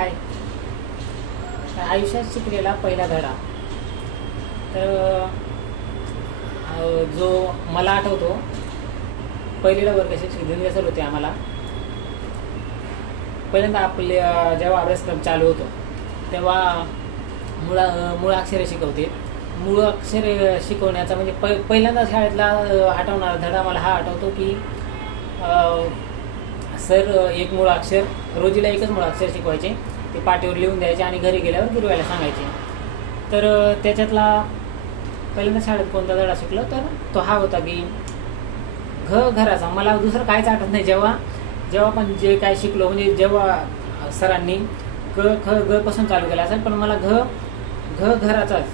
हाय. आयुष्यात शिकलेला पहिला धडा तर जो मला आठवतो, पहिलीला वर्ग शिक्षक दिनगे सर होते आम्हाला. पहिल्यांदा आपल्या जेव्हा अभ्यासक्रम चालू होतो तेव्हा मुळाक्षरे शिकवते. मुळाक्षरे शिकवण्याचा म्हणजे पहिल्यांदा शाळेतला आठवणारा धडा मला हा आठवतो की सर एक मुळाक्षर, रोजीला एकच मुळाक्षर शिकवायचे. ते पाटीवर लिहून द्यायचे आणि घरी गेल्यावर गिरवायला सांगायचे. तर त्याच्यातला पहिल्यांदा शाळेत कोणता धडा शिकलो तर तो हा होता की घराचा. मला दुसरं काहीच आठवत नाही. जेव्हा पण जे काय शिकलो, म्हणजे जेव्हा सरांनी ग पासून चालू केला असेल, पण मला घराचाच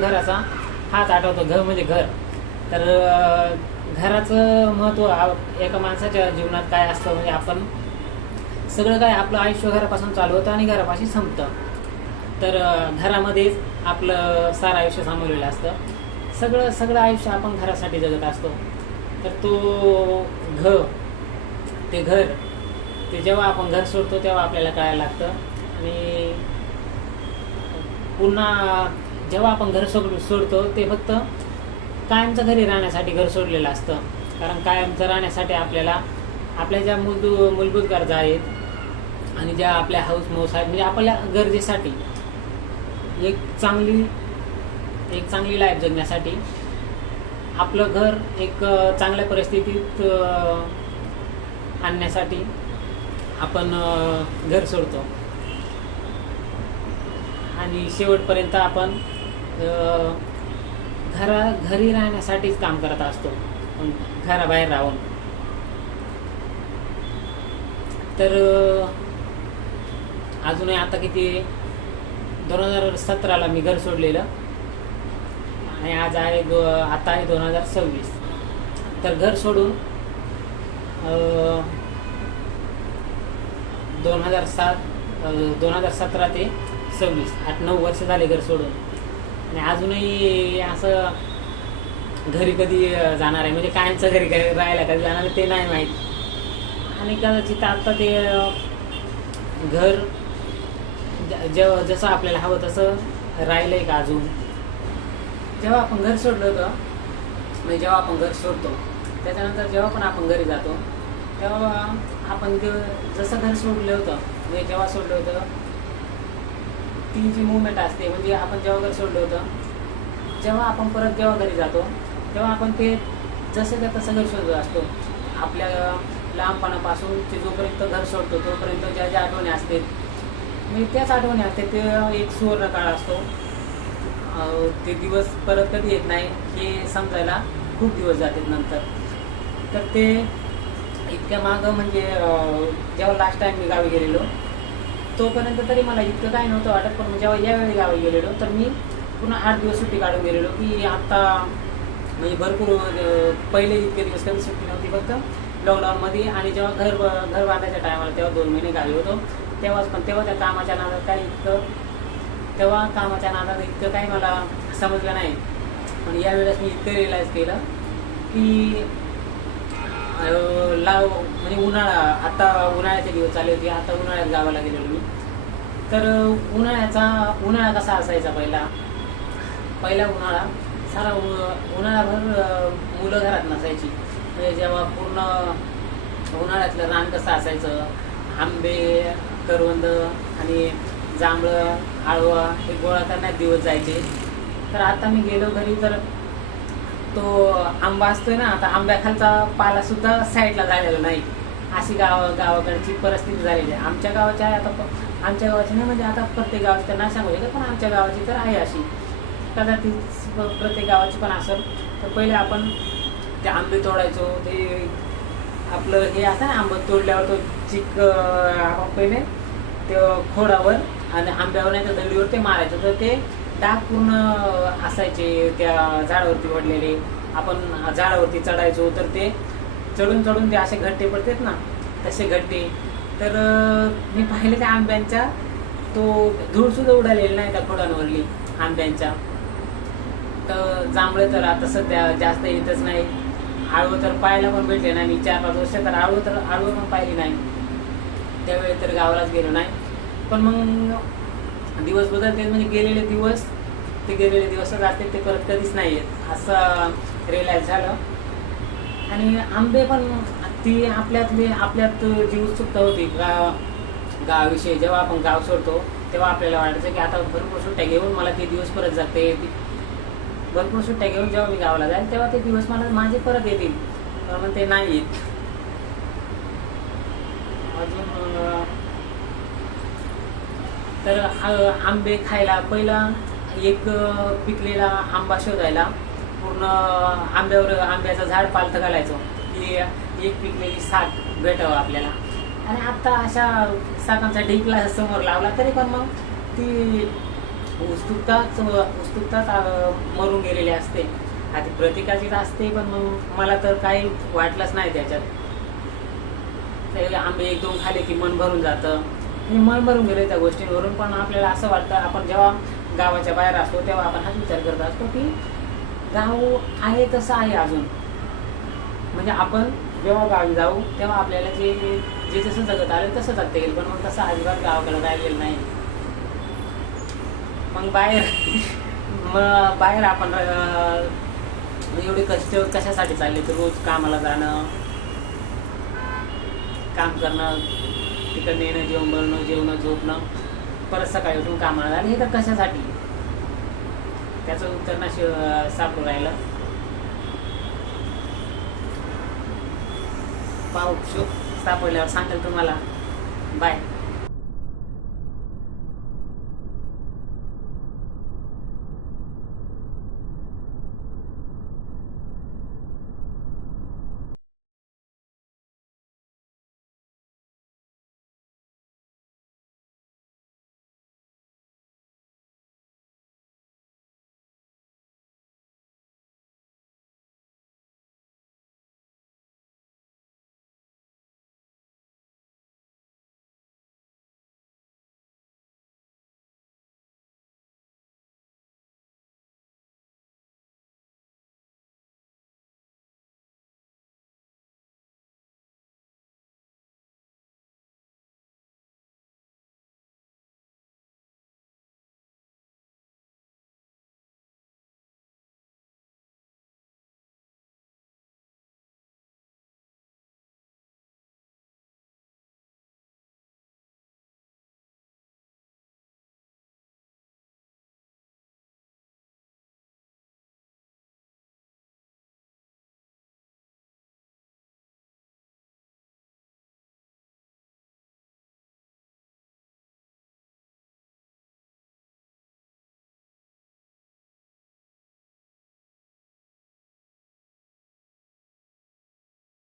घराचा हाच आठवतो. म्हणजे घर. तर घराचं महत्त्व एका माणसाच्या जीवनात काय असतं, म्हणजे आपण सगळं काय आपलं आयुष्य घरापासून चालू होतं आणि घरापाशी संपतं. तर घरामध्येच आपलं सारं आयुष्य सामावलेलं असतं. सगळं आयुष्य आपण घरासाठी जगत असतो. तर ते घर जेव्हा आपण घर सोडतो तेव्हा आपल्याला कळायला लागतं. आणि पुन्हा जेव्हा आपण घर सोडतो ते फक्त कायमचं घरी राहण्यासाठी घर सोडलेलं असतं. कारण कायमचं राहण्यासाठी आपल्या ज्या मूलभूत गरजा आहेत आणि ज्या आपल्या हाऊस मौस आहेत, म्हणजे आपल्या गरजेसाठी एक चांगली लाईफ जगण्यासाठी आपलं घर एक चांगल्या परिस्थितीत आणण्यासाठी आपण घर सोडतो. आणि शेवटपर्यंत आपण घरी राहण्यासाठीच काम करत असतो, घराबाहेर राहून. तर अजूनही आता किती 2017ला मी घर सोडलेलं आणि आज आहे आता आहे 2026. तर घर सोडून 2017 ते 26 8-9 वर्ष झाले घर सोडून. आणि अजूनही असं घरी कधी जाणार आहे, म्हणजे कायमचं घरी राहायला कधी जाणार आहे ते नाही माहीत. आणि कदाचित आता ते घर जसं आपल्याला हवं तसं राहिलं आहे का अजून. जेव्हा आपण घर सोडलं होतं, म्हणजे जेव्हा आपण घर सोडतो त्याच्यानंतर जेव्हा पण आपण घरी जातो तेव्हा आपण जसं घर सोडलं होतं, म्हणजे जेव्हा सोडलं होतं ती जी मुवमेंट असते, म्हणजे आपण जेव्हा घर सोडलं होतं, जेव्हा आपण परत जेव्हा घरी जातो तेव्हा आपण ते जसं त्या तसं घर शोधत असतो. आपल्या लहानपणापासून ते जोपर्यंत घर सोडतो तोपर्यंत ज्या आठवणी असतात, म्हणजे त्याच आठवणी असतात. ते एक सुवर्ण काळ असतो. ते दिवस परत कधी येत नाही हे समजायला खूप दिवस जातात नंतर. तर ते इतक्या मागं, म्हणजे जेव्हा लास्ट टाईम मी गावी गेलेलो तोपर्यंत तरी मला इतकं काही नव्हतं वाटत. पण जेव्हा यावेळी गावी गेलेलो तर मी पुन्हा 8 दिवस सुट्टी काढून गेलेलो की आता, म्हणजे भरपूर पहिले इतके दिवस कधी सुट्टी नव्हती, फक्त लॉकडाऊनमध्ये. आणि जेव्हा घर बांधायच्या टायमाला तेव्हा 2 महिने गावी होतो तेव्हा त्या कामाच्या नादात इतकं काही मला समजलं नाही. पण यावेळेस मी इतकं रिअलाईज केलं की म्हणजे उन्हाळ्याचे दिवस चालू होते. आता उन्हाळ्यात गावाला गेलेलो मी. तर उन्हाळा कसा असायचा पहिला उन्हाळा, सारा उन्हाळ्याभर मुलं घरात नसायची. म्हणजे जेव्हा पूर्ण उन्हाळ्यातलं रान कसं असायचं, आंबे, करवंद आणि जांभळं, आळवा हे गोळा करण्यात दिवस जायचे. तर आता मी गेलो घरी तर तो आंबा असतोय ना, आता आंब्याखालचा पाला सुद्धा साईडला झालेला नाही, अशी गावाकडची परिस्थिती झालेली आहे. आमच्या गावाची आहे आता, आमच्या गावाची नाही, म्हणजे आता प्रत्येक गावाची तर नाही सांगू शकत, पण आमच्या गावाची तर आहे अशी. कदाचित प्रत्येक गावाची पण असेल. तर पहिले आपण ते आंबे तोडायचो, ते आपलं हे असं ना, आंबा तोडल्यावर तो चिक आपण पहिले ते खोडावर आणि आंब्यावर नाही तर दगडीवर ते मारायचं. तर ते डाग पूर्ण असायचे त्या झाडावरती ओढलेले. आपण झाडावरती चढायचो तर ते चढून ते असे घट्टे पडतात ना, तसे घट्टे. तर मी पाहिले त्या आंब्यांच्या, तो धूळसुद्धा उडालेली नाही त्या खोडांवरली आंब्यांच्या. तर जांभळे तर आता सध्या जास्त येतच नाही. आळवं तर पाहायला पण भेटले नाही. मी 4-5 वर्ष तर आळवं पण पाहिली नाही. त्यावेळी तर गावालाच गेलो नाही. पण मग दिवस बदलते, म्हणजे गेलेले दिवस ते गेलेले दिवसच असते, ते परत कधीच नाही येत असं रिअलाईज झालं. आणि आंबे पण ती आपल्यात जी उत्सुकता होती गावाविषयी, जेव्हा आपण गाव सोडतो तेव्हा आपल्याला वाटायचं की आता भरपूर सुट्ट्या घेऊन मला ते दिवस परत जाते येतील. भरपूर सुट्ट्या घेऊन जेव्हा मी गावाला जाईल तेव्हा ते दिवस मला माझे परत येतील, पण ते नाही येत. अजून तर आंबे खायला पहिला एक पिकलेला आंबा शोधायला पूर्ण आंब्याचं झाड पालथं घालायचो की एक पिकलेली साग भेटावं आपल्याला. आणि आत्ता अशा सागांचा ढिकला समोर लावला तरी पण मग ती उत्सुकताच मरून गेलेली असते. आधी प्रतीकाचीच असते, पण मग मला तर काही वाटलंच नाही त्याच्यात. ते आंबे एक दोन खाले की मन भरून जातं, मन भरून गेले त्या गोष्टींवरून. पण आपल्याला असं वाटतं, आपण जेव्हा गावाच्या बाहेर असतो तेव्हा आपण हाच विचार करत असतो की गाव आहे तसं आहे अजून. म्हणजे आपण जेव्हा गावी जाऊ तेव्हा आपल्याला जे जसं जगत आलं तसं जगता येईल, पण मग तसं अजिबात गावाकडे राहिलेलं नाही. मग बाहेर आपण एवढे कष्ट कशासाठी चालले, तर रोज कामाला जाणं, काम करणं, तिकडं येणं, जेवणं झोपणं, परत सकाळी उठून कामाला जाणं, हे तर कशासाठी, त्याचं उत्तर ना सापडून राहिलं. पाहू सापडल्यावर सांगेल तुम्हाला. बाय.